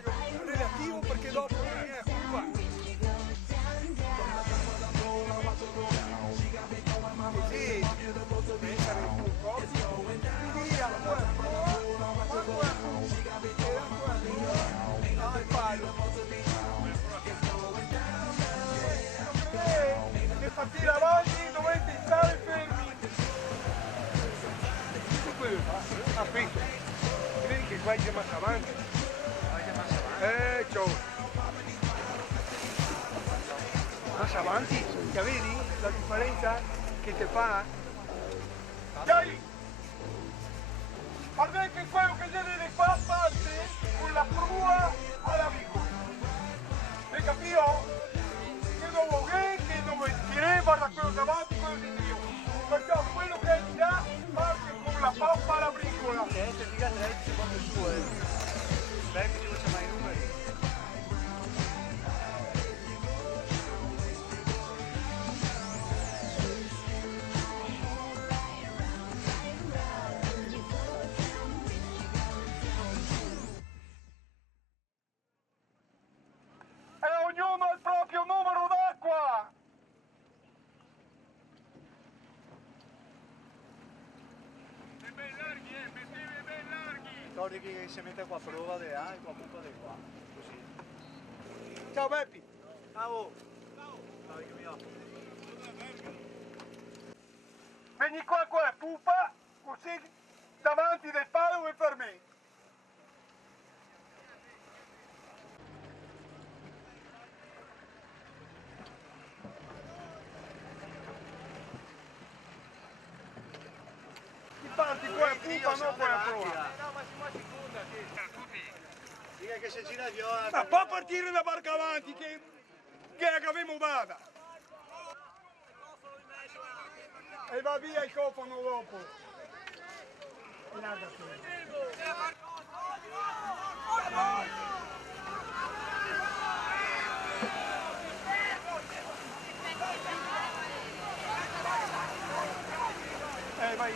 paio relativo perché dopo non è qua. Sì, pensare un po', via, il paio. Se partire avanti dovete stare fermi. Ah, qui. Vedi che qua è già massa avanti. Ciao. Massa avanti, ya vedi la differenza che ti fa? Dai! Guarda che quello che deve fare parte con la prua alla vicola. Hai capito? Che devo che dove tireva da quello davanti quello di Dio. Perciò quello che è di là parte con la pappa alla bricola. Niente, dica 30 secondi su, Beh, che non c'è mai numeri. E ognuno ha il proprio numero d'acqua. Mettetevi ben larghi. Ricordi che si mette qua prova di là e qua pompa di qua. Così. Ciao Beppi. Ciao. Ciao. Ciao, che mi offro. Vieni qua pupa, così davanti del palo e per me. Ti parti qua pupa, non puoi provare. No, ma si può seconda, sì. Dica che se gira viola. Ma può partire da barca avanti che abbiamo vada. E va via il cofano dopo. Vai.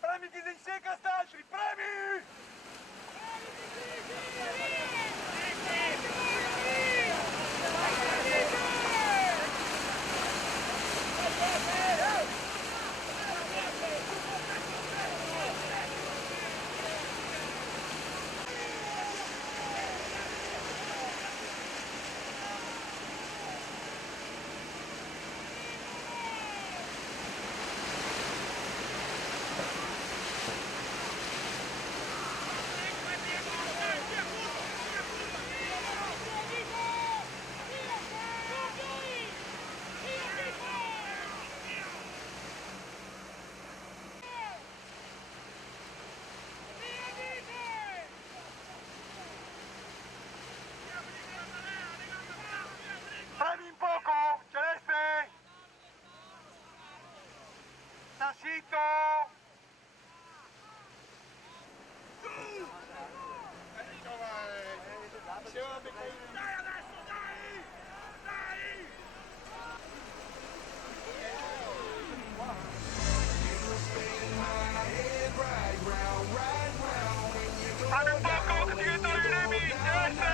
Premi che si secca st'altri, premi! Premi un poco, Celeste! Sta zitto! Dai adesso, dai! Dai! Fate un poco che diventano i remi, Celeste!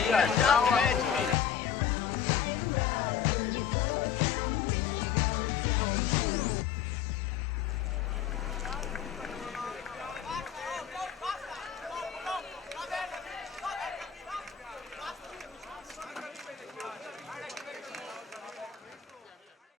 Ciao.